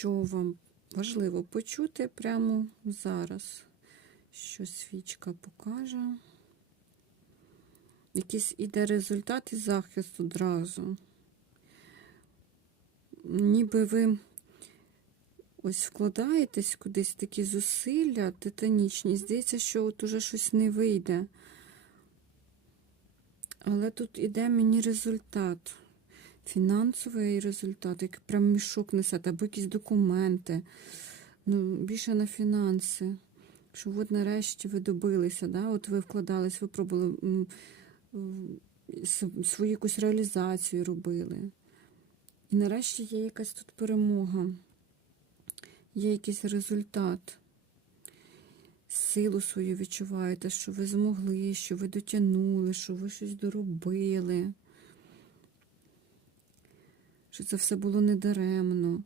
що вам важливо почути прямо зараз, що свічка покаже. Якийсь іде результат і захист одразу. Ніби ви ось вкладаєтесь кудись такі зусилля титанічні. Здається, що от уже щось не вийде. Але тут іде мені результат. Фінансовий результат, як прям мішок несете, або якісь документи. Ну, більше на фінанси. Що от нарешті ви добилися, да? от ви вкладались, ви пробували свою якусь реалізацію робили. І нарешті є якась тут перемога, є якийсь результат. Силу свою відчуваєте, що ви змогли, що ви дотягнули, що ви щось доробили, що це все було недаремно.